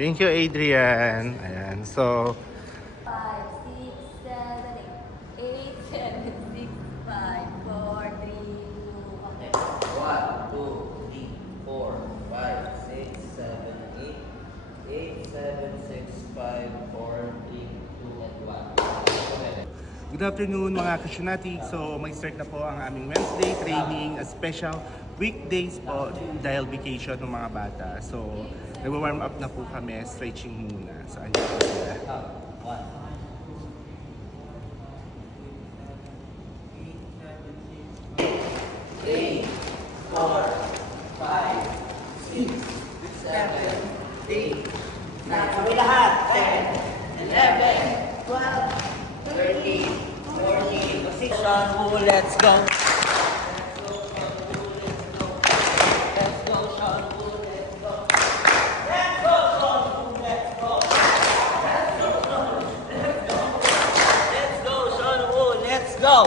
Thank you, Adrian. Ayan, so, 5, 6, 7, 8, 7, 6, 5, 4, 3, 2, okay. 1, 2, 3, 4, 5, 6, 7, 8, 8, 7, 6, 5, 4, 3, 2, and 1. good afternoon mga Kasyonati. So, may start na po ang aming Wednesday training, a special weekdays po dahil vacation ng mga bata. So, nag-warm up na po kami, stretching muna. So, andyan po sila. 3, 4, 5, 6, 7, 8, 9. Sabi lahat. 10, 11, 12, 13, 14, 16. Let's go. Let's go.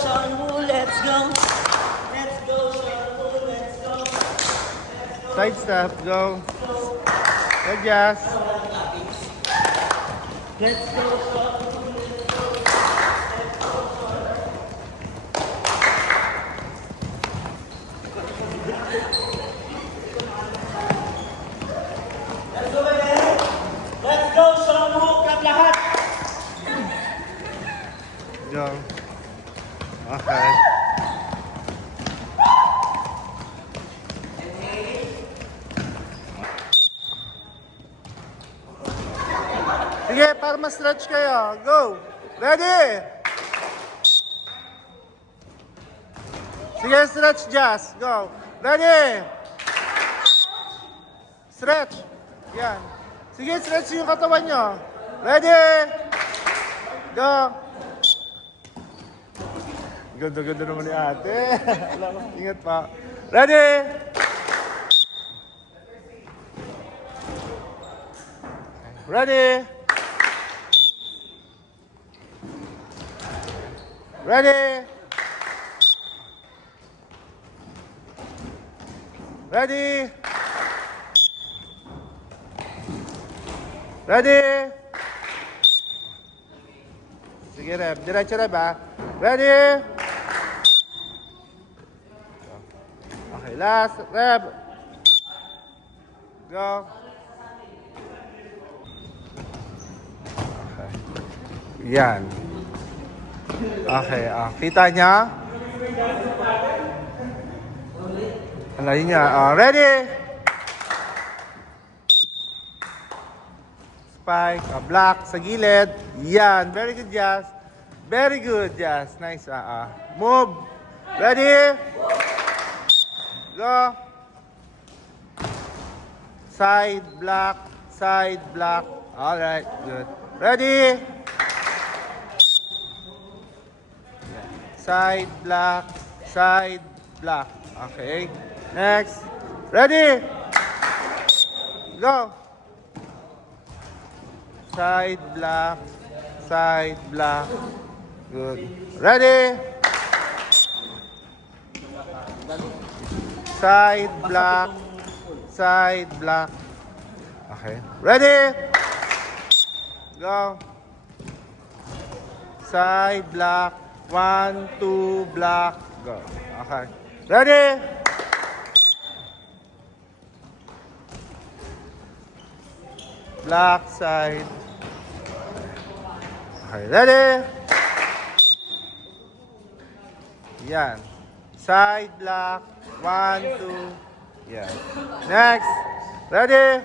Sean Woo, let's go. Let's go, Sean Woo, let's go. Side step, go. Adjust. Let's go, Sean Woo. Let's go, baby. Let's go, Sean Woo, kang lahat. Go. Okay. Sige, para ma-stretch kayo. Go! Ready? Sige, stretch, Jazz. Go. Ready? Stretch. Yan. Sige, stretch yung katawan nyo. Ready? Go. Ganda-ganda naman ni ate. Ingat pa. Ready? Ready? Ready? Ready? Ready? Sige, Reb. Diretso, Reb, ha? Ready? Okay, last. Reb. Go. Okay. Yan. Okay, kita niya? Alayin niya. Ready? Spike, block sa gilid. Yan. Very good, Jazz. Very good, Jazz. Nice. Move. Ready? Go. Side block. Side block. Alright, good. Ready? Side block. Side block. Okay. Next. Ready? Go. Side block. Side block. Good. Ready? Side block. Side block. Okay. Ready? Go. Side block. 1, 2, block. Go. Okay. Ready? Block side. Okay. Ready? Yan. Side block. 1, 2. Yan. Next. Ready?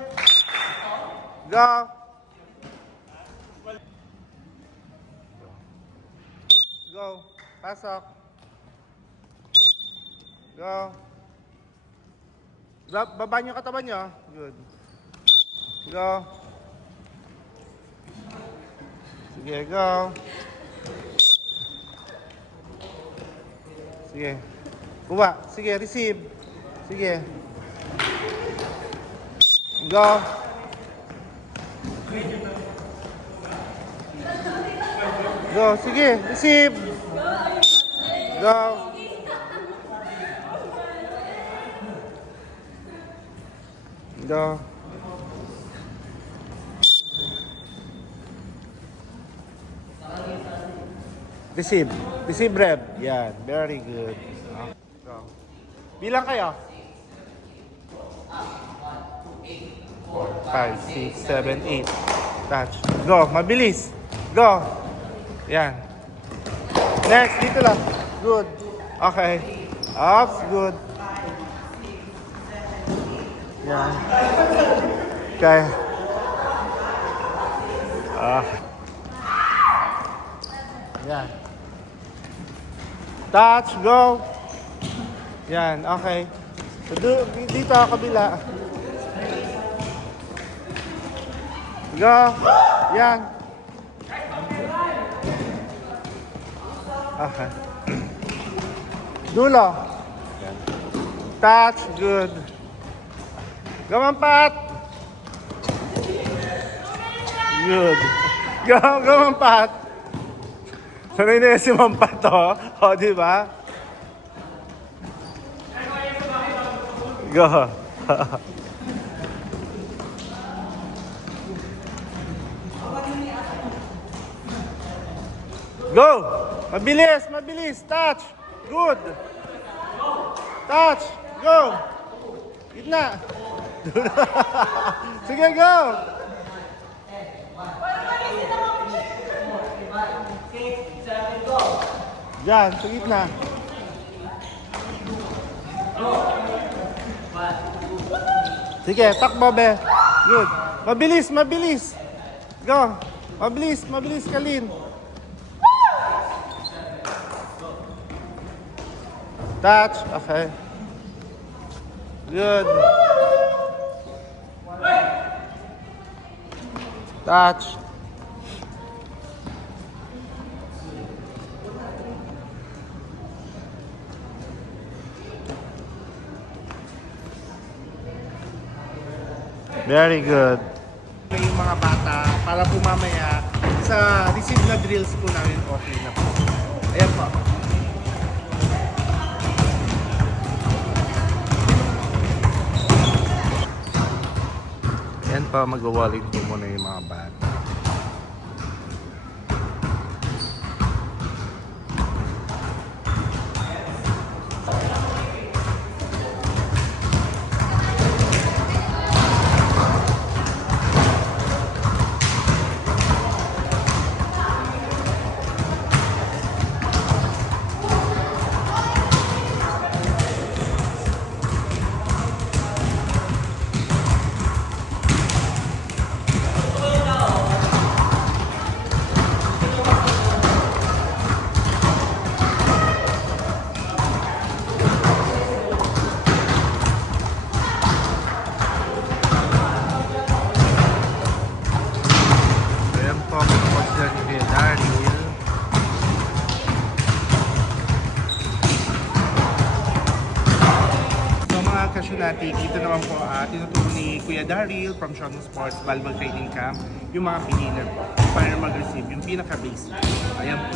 Go. Go. Pasok. Go. Baba niyo katawan niyo. Good. Go. Sige, go. Sige. Kuha. Sige, receive. Sige. Go. Go, sige, receive. Go. Go. Receive. Receive, Reb. Yan. Very good. Go. Bilang kayo. 4, 5, 6, 7, 8. Touch. Go. Mabilis. Go. Yan. Next. Dito lang. Good. Okay. Ups. Good. Yan. Okay. Yan. Touch, go. Yan, okay. So, dito, kabila. Go. Yan. Okay. Dulo. Yan. Touch, good. Go, Mampat. Good. Go, Mampat. Sanay na yan si Mampat, oh. O, di ba? Go. Go. Mabilis, mabilis. Touch. Good. Touch. Go. Gitna. Sige, go. Diyan, sa gitna. Sige, takbo, be. Good. Mabilis, mabilis. Go. Mabilis, mabilis, Kalin. Touch. Okay. Good. Touch. Very good. Yung mga bata, para po mamaya sa receive na drills po namin, okay na po. Ayan po. Ayan po, mag-walling po muna yung mga bata. Natin, dito naman po tinuturo ni Kuya Daryl from Shono Sports Volleyball Training Camp yung mga beginner po para mag-receive yung pinaka-basic. Ayan po.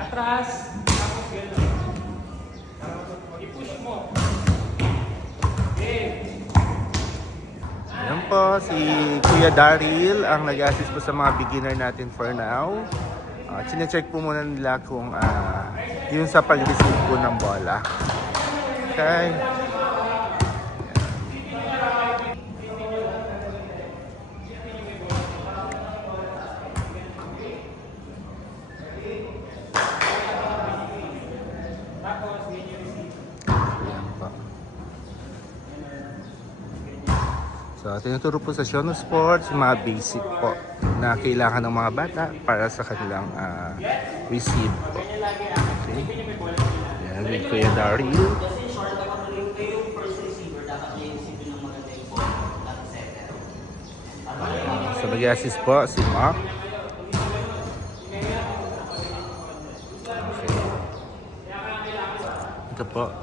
Atras. Tapos gano'n. I-push mo. Okay. Ayan po, si Kuya Daryl ang nag-assist po sa mga beginner natin for now. Chine-check po muna nila kung yung sa pag-receive po ng bola. Okay. Ayan po. So, tinuturo po sa Shono Sports yung mga basic po na kailangan ng mga bata para sa kanilang receive po. Okay. Yan, with Kuya Daryl. Kasi short naman yung first receiver, dapat may receive ng maganda yung ball, not setter. So, nag-assist po si Mark. Okay. Ito po,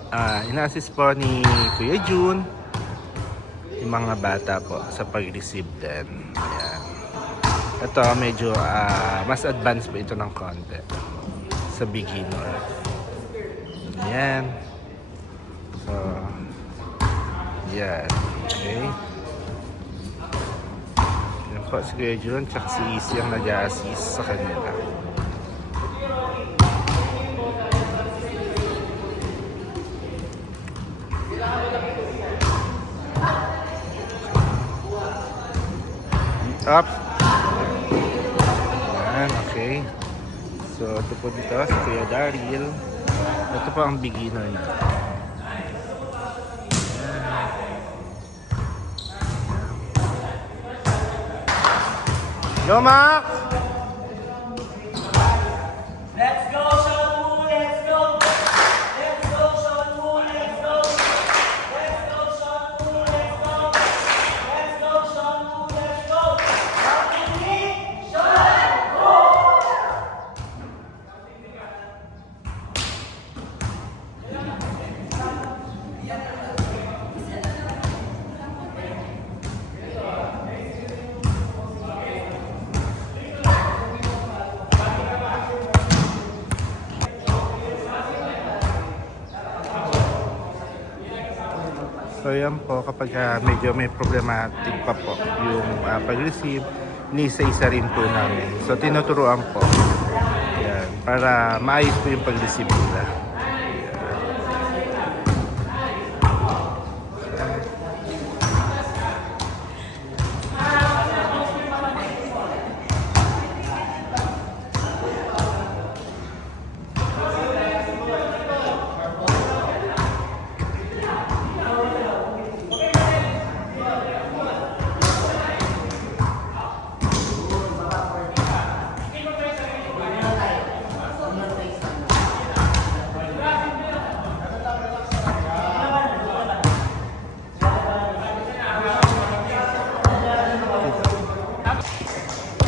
ina-assist po ni Kuya June yung mga bata po sa pag-receive din. Ayan. Ito medyo mas advanced po ito ng konti sa beginner. Ayan. So, Yan. Okay. Yan po si Kuya Jun, tsaka si Easy ang nag-a-assist sa kanila. Up. Yan, okay. So, ito po dito si Kuya Daryl. Ito po ang beginner na. Go, Max! Let's go, Sean Woo, let's go! Let's go, Sean Woo, let's go! Let's go, Sean Woo, let's go! Let's go, Sean Woo, let's go! Sean Woo! So yan po, kapag medyo may problematic pa po yung pag-receive, nisa-isa rin po namin. So tinuturuan po. Yan, para maayos po yung pag-receive nila.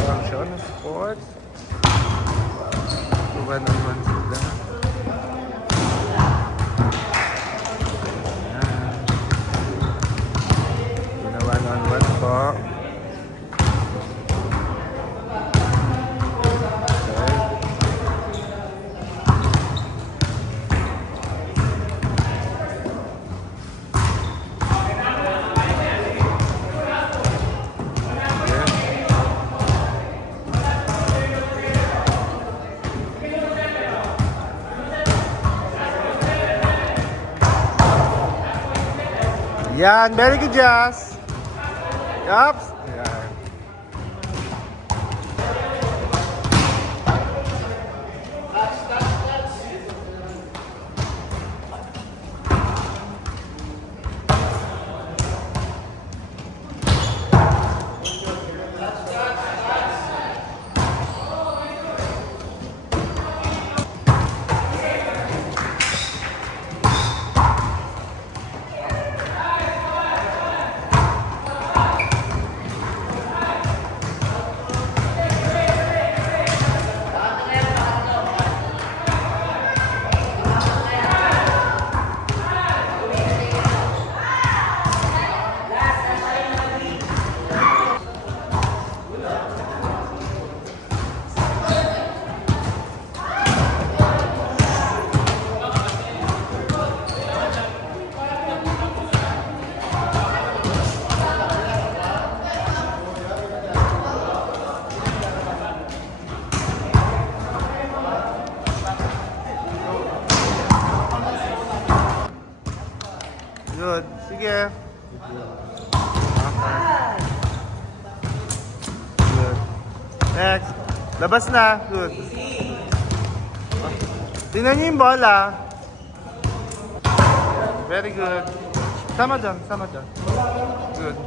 Function of sports. One-on-one sila. Ayan. One-on-one po. Okay. Yan, very good, Jazz. Yup. Yan. Good. Sige. Okay. Good. Next. Labas na. Good. Tingnan niyo yung bola. Very good. Sama doon. Sama doon. Good.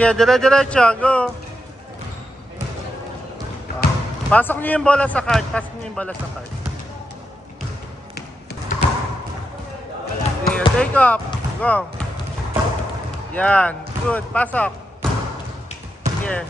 Sige, dire-diretso. Go. Pasok niyo yung bola sa card. Pasok niyo yung bola sa card. Sige, take off. Go. Yan. Good. Pasok. Sige.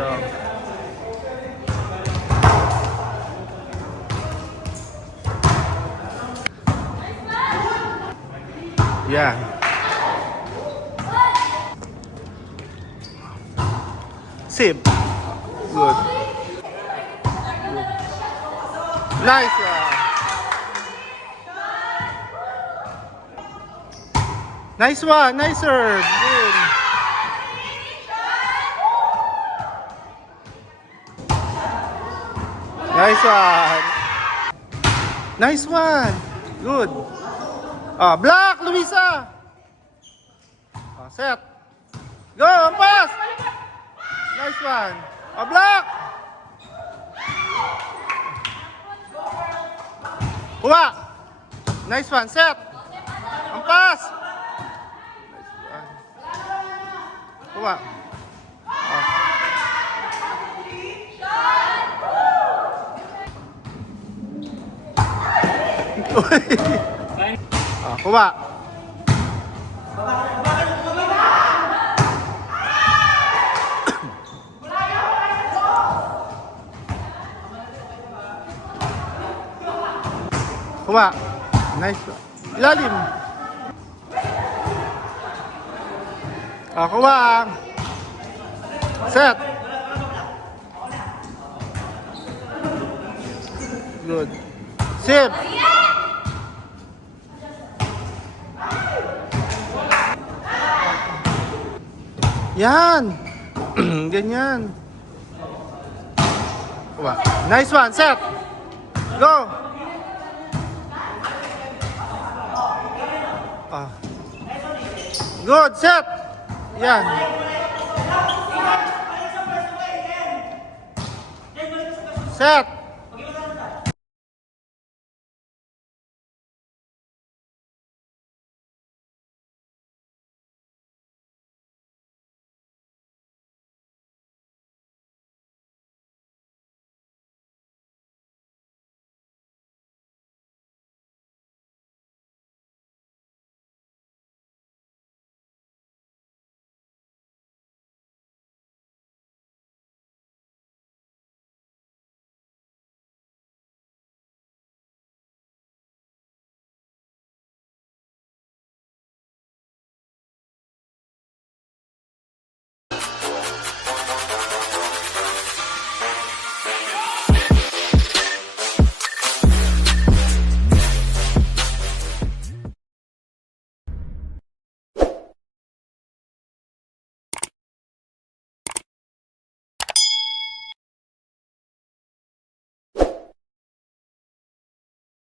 Go. Yeah. Sip. Good. Nice one. Nice one. Nice serve. Good. Nice one. Nice one. Good. Block, Luisa. Set. Go, pass. Nice one. Block. Kuha. Nice one. Set. Pass. Nice one. Kuha. Kuha. Kuha. Nice. Ilalim. Kuha. Set. Good. Sip. Yan. Ganyan. Kuha. Nice one. Set. Go. Good. Set. Yan. Set.